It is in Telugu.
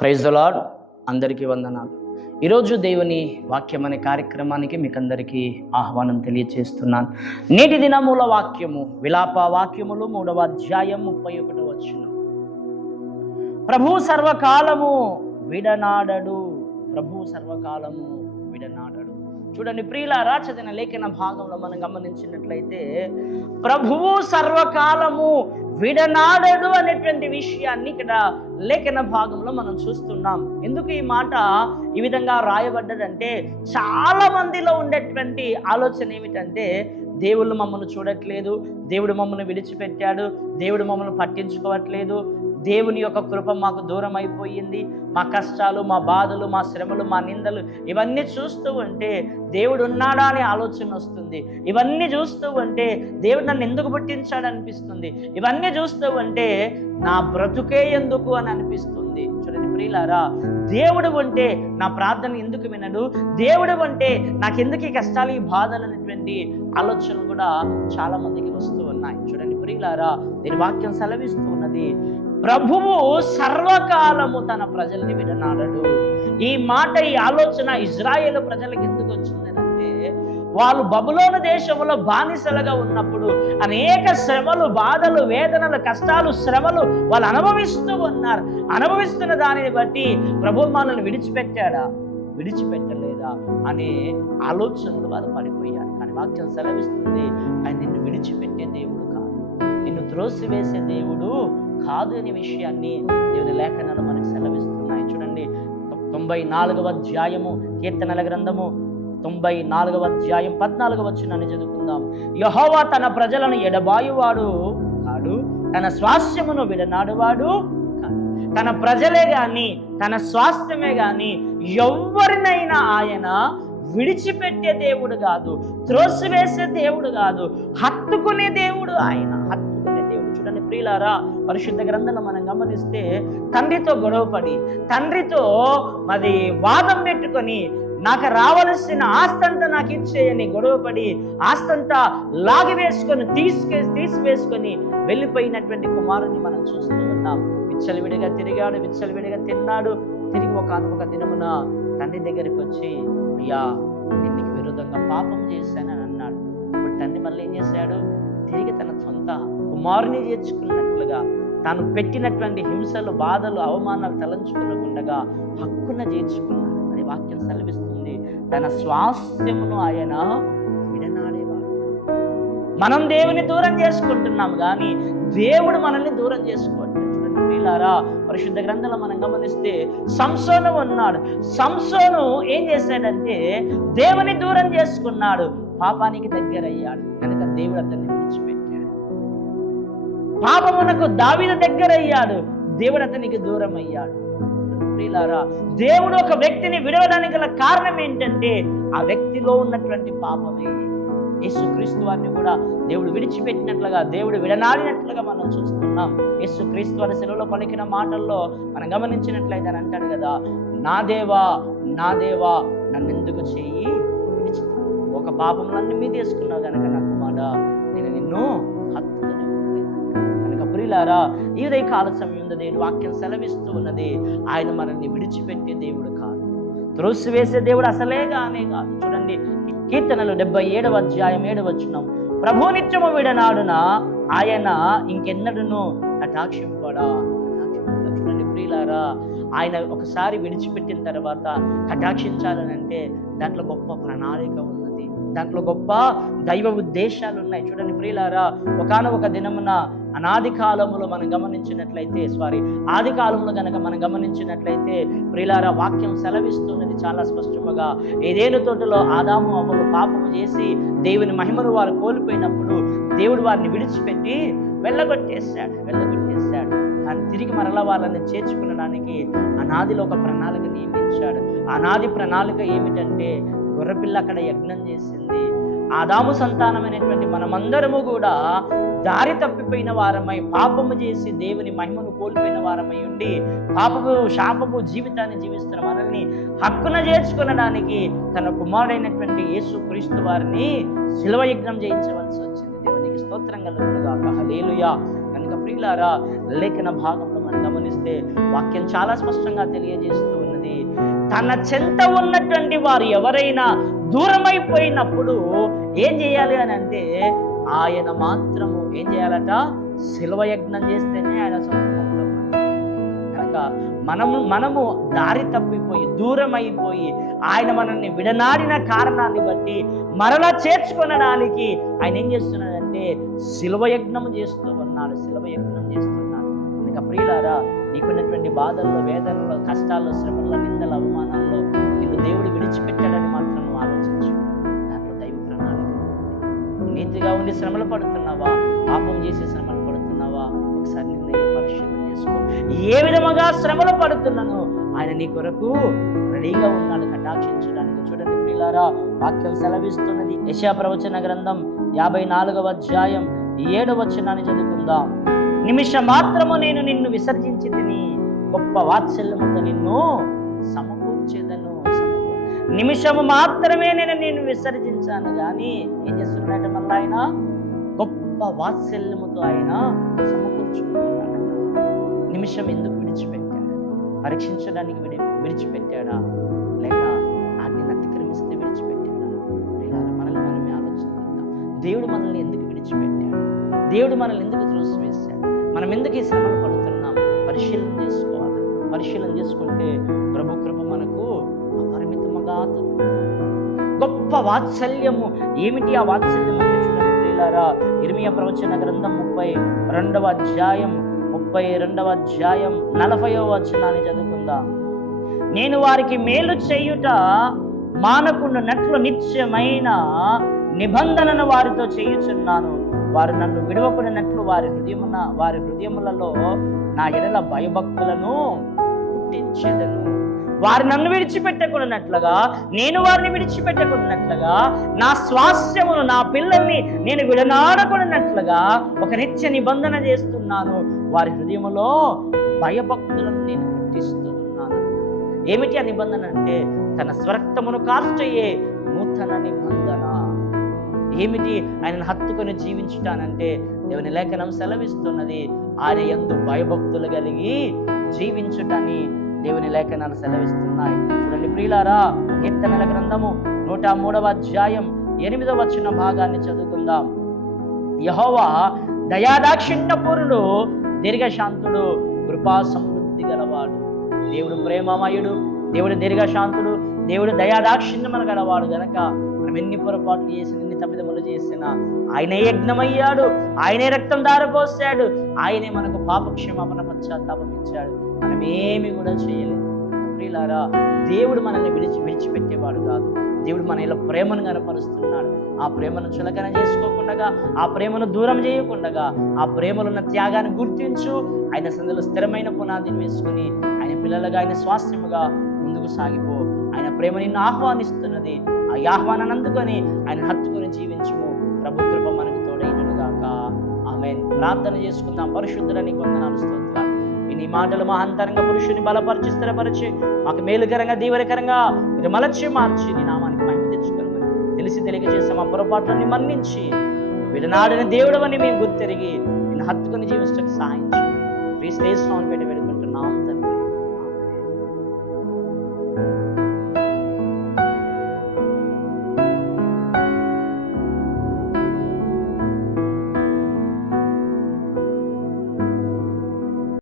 ప్రైజ్ ద అందరికీ వందనాలు. ఈరోజు దేవుని వాక్యం అనే కార్యక్రమానికి మీకు అందరికీ ఆహ్వానం తెలియచేస్తున్నాను. నేటి దినమూల వాక్యము విలాప వాక్యములు మూడవ అధ్యాయం ముప్పై ఒకటి వచ్చిన ప్రభు సర్వకాలము విడనాడడు. ప్రభు సర్వకాలము చూడండి ప్రియులారా చదివిన లేఖన భాగంలో మనం గమనించినట్లయితే ప్రభువు సర్వకాలము విడనాడడు అనేటువంటి విషయాన్ని ఇక్కడ లేఖన భాగంలో మనం చూస్తున్నాం. ఎందుకు ఈ మాట ఈ విధంగా రాయబడ్డదంటే చాలా మందిలో ఉండేటువంటి ఆలోచన ఏమిటంటే దేవుళ్ళు మమ్మల్ని చూడట్లేదు దేవుడు మమ్మల్ని విడిచిపెట్టాడు దేవుడు మమ్మల్ని పట్టించుకోవట్లేదు దేవుని యొక్క కృప మాకు దూరం అయిపోయింది మా కష్టాలు మా బాధలు మా శ్రమలు మా నిందలు ఇవన్నీ చూస్తూ ఉంటే దేవుడు ఉన్నాడా అనే ఆలోచన వస్తుంది. ఇవన్నీ చూస్తూ ఉంటే దేవుడు నన్ను ఎందుకు పుట్టించాడు అనిపిస్తుంది. ఇవన్నీ చూస్తూ ఉంటే నా బ్రతుకే ఎందుకు అని అనిపిస్తుంది. చూడండి ప్రియులారా దేవుడు ఉంటే నా ప్రార్థన ఎందుకు వినడు? దేవుడు అంటే నాకెందుకు ఈ కష్టాలు ఈ బాధలు అనేటువంటి ఆలోచనలు కూడా చాలా మందికి వస్తూ ఉన్నాయి. చూడండి ప్రియులారా దీని వాక్యం సెలవిస్తూ ఉన్నది ప్రభువు సర్వకాలము తన ప్రజల్ని విడనాడడు. ఈ మాట ఈ ఆలోచన ఇజ్రాయేల్ ప్రజలకు ఎందుకు వచ్చిందంటే వాళ్ళు బబులోను దేశంలో బానిసలుగా ఉన్నప్పుడు అనేక శ్రమలు బాధలు వేదనలు కష్టాలు శ్రమలు వాళ్ళు అనుభవిస్తూ ఉన్నారు. అనుభవిస్తున్న దానిని బట్టి ప్రభు మనల్ని విడిచిపెట్టాడా? విడిచిపెట్టలేదా? అనే ఆలోచనలు వారు పడిపోయారు. కానీ వాక్యం సెలవిస్తుంది ఆయన నిన్ను విడిచిపెట్టే దేవుడు కాదు. నిన్ను త్రోసివేసే దేవుడు కాదు అనే విషయాన్ని దేవుని లేఖనాలు మనకు సెలవిస్తున్నాయి. చూడండి తొంభై నాలుగవ అధ్యాయము కీర్తనల గ్రంథము తొంభై నాలుగవ అధ్యాయం పద్నాలుగవ వచ్చినాన్ని చదువుకుందాం. యహోవా తన ప్రజలను ఎడబాయువాడు కాడు తన స్వాస్థ్యమును విడనాడువాడు కాదు తన ప్రజలే గాని తన స్వాస్థ్యమే గాని ఎవరినైనా ఆయన విడిచిపెట్టే దేవుడు కాదు త్రోసివేసే దేవుడు కాదు హత్తుకునే దేవుడు ఆయన హత్తుకునే ప్రియులారా పరిశుద్ధ గ్రంథంలో మనం గమనిస్తే తండ్రితో గొడవపడి తండ్రితో మరి వాదం పెట్టుకొని నాకు రావలసిన ఆస్తంతా నాకు ఇచ్చేయని గొడవపడి ఆస్తంతా లాగివేసుకొని తీసుకే తీసివేసుకొని వెళ్ళిపోయినటువంటి కుమారుని మనం చూస్తూ ఉన్నాం. విచ్చలవిడిగా తిరిగాడు విచ్చలవిడిగా తిన్నాడు. తిరిగి ఒక ఒక దినమున తండ్రి దగ్గరికి వచ్చి అయ్యా నేను నీకు విరుద్ధంగా పాపం చేశానని అన్నాడు. ఇప్పుడు తండ్రి మళ్ళీ ఏం చేశాడు? తిరిగి తన సొంత కుమారుని చేర్చుకున్నట్లుగా తాను పెట్టినటువంటి హింసలు బాధలు అవమానాలు తలంచుకునకుండగా హక్కున చేర్చుకున్నాడు. అని వాక్యం సెలవిస్తుంది తన స్వాస్థ్యమును ఆయన విడనాడేవాడు. మనం దేవుని దూరం చేసుకుంటున్నాం కానీ దేవుడు మనల్ని దూరం చేసుకోవట్లేదు. ప్రియులారా పరిశుద్ధ గ్రంథంలో మనం గమనిస్తే సంసోను ఉన్నాడు. సంసోను ఏం చేశాడంటే దేవుని దూరం చేసుకున్నాడు. పాపానికి దగ్గరయ్యాడు. కనుక దేవుడు అతన్ని పాపమునకు దావిద దగ్గరయ్యాడు. దేవుడు అతనికి దూరం అయ్యాడు ప్రియులారా దేవుడు ఒక వ్యక్తిని విడవడానికి గల కారణం ఏంటంటే ఆ వ్యక్తిలో ఉన్నటువంటి పాపమే. యేసుక్రీస్తు వారిని కూడా దేవుడు విడిచిపెట్టినట్లుగా దేవుడు విడనాడినట్లుగా మనం చూస్తున్నాం. యేసుక్రీస్తు వారి సెలవులో పలికిన మాటల్లో మనం గమనించినట్లయితే అని అంటాడు కదా నా దేవా నా దేవా నన్ను ఎందుకు చెయ్యి విడిచి ఒక పాపములన్నీ మీద వేసుకున్నావు కనుక నాకు మాట నేను నిన్ను ప్రియులారా ఈ ఉదయ కాల సమయంలో దేవుడు వాక్యం సెలవిస్తూ ఉన్నది. ఆయన మనల్ని విడిచిపెట్టే దేవుడు కాదు. త్రోసివేసే దేవుడు అసలే కానే కాదు. చూడండి కీర్తనలు డెబ్బై ఏడవ అధ్యాయం ఏడవ వచ్చినాం ప్రభు నిత్యము విడనాడున? ఆయన ఇంకెన్నడను కటాక్షింపడా. చూడండి ప్రియులారా ఆయన ఒకసారి విడిచిపెట్టిన తర్వాత కటాక్షించాలని అంటే దాంట్లో గొప్ప ప్రణాళిక ఉంది. దాంట్లో గొప్ప దైవ ఉద్దేశాలు ఉన్నాయి. చూడండి ప్రియులారా ఒకనొక దినమున అనాది కాలములో మనం గమనించినట్లయితే సారీ ఆది కాలంలో కనుక మనం గమనించినట్లయితే ప్రియులారా వాక్యం సెలవిస్తున్నది చాలా స్పష్టముగా. ఏదేను తోటలో ఆదాము అమలు పాపము చేసి దేవుని మహిమను వారు కోల్పోయినప్పుడు దేవుడు వారిని విడిచిపెట్టి వెళ్ళగొట్టేశాడు వెళ్ళగొట్టేశాడు. కానీ తిరిగి మరల వాళ్ళని చేర్చుకునడానికి అనాదిలో ఒక ప్రణాళిక నియమించాడు. అనాది ప్రణాళిక ఏమిటంటే గొర్రెపిల్ల అక్కడ యజ్ఞం చేసింది. ఆదాము సంతానమైనటువంటి మనమందరము కూడా దారి తప్పిపోయిన వారమై పాపము చేసి దేవుని మహిమను కోల్పోయిన వారమై ఉండి పాపము శాపము జీవితాన్ని జీవిస్తున్న మనల్ని హక్కున చేర్చుకునడానికి తన కుమారుడైనటువంటి యేసు క్రీస్తు వారిని శిలవ యజ్ఞం చేయించవలసి వచ్చింది. దేవునికి స్తోత్రం కలుగునుగా హలేలుయా కనుక ప్రియులారా లేఖన భాగంలో మనం గమనిస్తే వాక్యం చాలా స్పష్టంగా తెలియజేస్తూ ఉన్నది. తన చెంత ఉన్నటువంటి వారు ఎవరైనా దూరమైపోయినప్పుడు ఏం చేయాలి అని అంటే ఆయన మాత్రము ఏం చేయాలట? శిల్వ యజ్ఞం చేస్తేనే ఆయన సొంతం కనుక మనము మనము దారి తప్పిపోయి దూరం అయిపోయి ఆయన మనల్ని విడనాడిన కారణాన్ని బట్టి మరలా చేర్చుకొనడానికి ఆయన ఏం చేస్తున్నాడంటే శిల్వ యజ్ఞం చేస్తూ ఉన్నాడు శిల్వ యజ్ఞం చేస్తున్నాడు. కనుక ప్రియులారా నీకున్నటువంటి బాధల్లో వేదనలో కష్టాల్లో శ్రమల్లో నిందల అవమానాల్లో నీకు దేవుడు విడిచిపెట్టాడని మాత్రం నువ్వు ఆలోచించు. దాంట్లో దైవ ప్రణాళిక. నీతిగా ఉండి శ్రమలు పడుతున్నావా? పాపం చేసి శ్రమలు పడుతున్నావా? ఒకసారి నిన్ను పరిశీలన చేసుకో. ఏ విధముగా శ్రమలు పడుతున్నాను ఆయన నీ కొరకు రెడీగా ఉన్నాడు కటాక్షించడానికి. చూడండి ప్రియులారా వాక్యం సెలవిస్తున్నది. యశా ప్రవచన గ్రంథం యాభై నాలుగవ అధ్యాయం ఏడవ చిన్నాన్ని చదువుకుందాం. నిమిష మాత్రము నేను నిన్ను విసర్జించి తిని గొప్ప వాత్సల్యముతో నిన్ను సమకూర్చేదను. నిమిషము మాత్రమే నేను నిన్ను విసర్జించాను. కానీ ఏం చేస్తున్నాడట మళ్ళీ ఆయన. గొప్ప వాత్సల్యముతో ఆయన సమకూర్చుకుంటున్నాడట నిమిషం ఎందుకు విడిచిపెట్టాడు? పరీక్షించడానికి విడి విడిచిపెట్టాడా? లేక ఆజ్ఞను అతిక్రమిస్తే విడిచిపెట్టాడా? ప్రియులారా, మనల్ని మనమే ఆలోచిద్దాం దేవుడు మనల్ని ఎందుకు విడిచిపెట్టాడు? దేవుడు మనల్ని ఎందుకు త్రోసివేశాడు? మనం ఎందుకు ఈ శ్రమలు పడుతున్నాం? పరిశీలన చేసుకోవాలి. పరిశీలన చేసుకుంటే ప్రభు కృప మనకు అపరిమితముగా గొప్ప వాత్సల్యము ఏమిటి ఆ వాత్సల్యం అంటే చూడండి ప్రియులారా ప్రవచన గ్రంథం ముప్పై రెండవ అధ్యాయం ముప్పై రెండవ అధ్యాయం నలభైవ వచనాన్ని చదువుకుందాం. నేను వారికి మేలు చేయుట మానకుండానట్లు నిత్యమైన నిబంధనను వారితో చేయుచున్నాను. వారు నన్ను విడవకుడినట్లు వారి హృదయమున వారి హృదయములలో నా ఎడల భయభక్తులను పుట్టించేదను వారు నన్ను విడిచిపెట్టకున్నట్లుగా నేను వారిని విడిచిపెట్టకున్నట్లుగా నా స్వాస్థ్యమును నా పిల్లల్ని నేను విడనాడకున్నట్లుగా ఒక నిత్య నిబంధన చేస్తున్నాను. వారి హృదయములో భయభక్తులను నేను పుట్టిస్తూ ఉన్నాను ఏమిటి ఆ నిబంధన అంటే తన స్వరక్తమును కాల్చయ్యే నూతన నిబంధన. ఏమిటి ఆయనను హత్తుకొని జీవించుటానంటే దేవుని లేఖనం సెలవిస్తున్నది. ఆయన ఎందు భయభక్తులు కలిగి జీవించుటని దేవుని లేఖనాలు సెలవిస్తున్నాయి. చూడండి ప్రియులారా కీర్తనల గ్రంథము నూట మూడవ అధ్యాయం ఎనిమిదవ వచ్చిన భాగాన్ని చదువుకుందాం. యహోవా దయాదాక్షిణ్యపూరుడు దీర్ఘశాంతుడు కృపా సమృద్ధి గలవాడు. దేవుడు ప్రేమమయుడు దేవుడు దీర్ఘశాంతుడు దేవుడు దయాదాక్షిణ్యమన గలవాడు గనక మనం ఎన్ని పొరపాట్లు చేసి ఎన్ని తప్పిదములు చేసినా ఆయనే యజ్ఞమయ్యాడు ఆయనే రక్తం దారపోసాడు ఆయనే మనకు పాపక్షమాపణ పశ్చాత్తాపం ఇచ్చాడు. మనమేమి కూడా చేయలేదు. ప్రియులారా దేవుడు మనల్ని విడిచి విడిచిపెట్టేవాడు కాదు. దేవుడు మన ఇలా ప్రేమను కనపరుస్తున్నాడు. ఆ ప్రేమను చులకన చేసుకోకుండా ఆ ప్రేమను దూరం చేయకుండా ఆ ప్రేమలో ఉన్న త్యాగాన్ని గుర్తించు ఆయన సందులో స్థిరమైన పునాదిని వేసుకుని ఆయన పిల్లలుగా ఆయన స్వాస్థ్యముగా ముందుకు సాగిపో. ప్రేమ నిన్ను ఆహ్వానిస్తున్నది. ఆ ఆహ్వానాన్ని అందుకొని ఆయన హత్తుకొని జీవించుము. ప్రభు కృప మనకు తోడైనగాక ఆమె ప్రార్థన చేసుకుందాం. పరిశుద్ధులని వందనాలు స్తోత్రాలు. నీ మాటలు మా అంతరంగ పురుషుని బలపరిచి స్థిరపరిచి మాకు మేలుకరంగా దీవెనకరంగా మీరు మలచి మార్చి నీ నామానికి మహిమ తెచ్చుకోమని తెలిసి తెలియక చేసే మా పొరపాట్లని మన్నించి విడనాడిన దేవుడు అని మేము గుర్తిరిగి నేను హత్తుకొని జీవించడానికి సహాయం చేయండి. క్రీస్తు పెట్టి నామమున తండ్రి.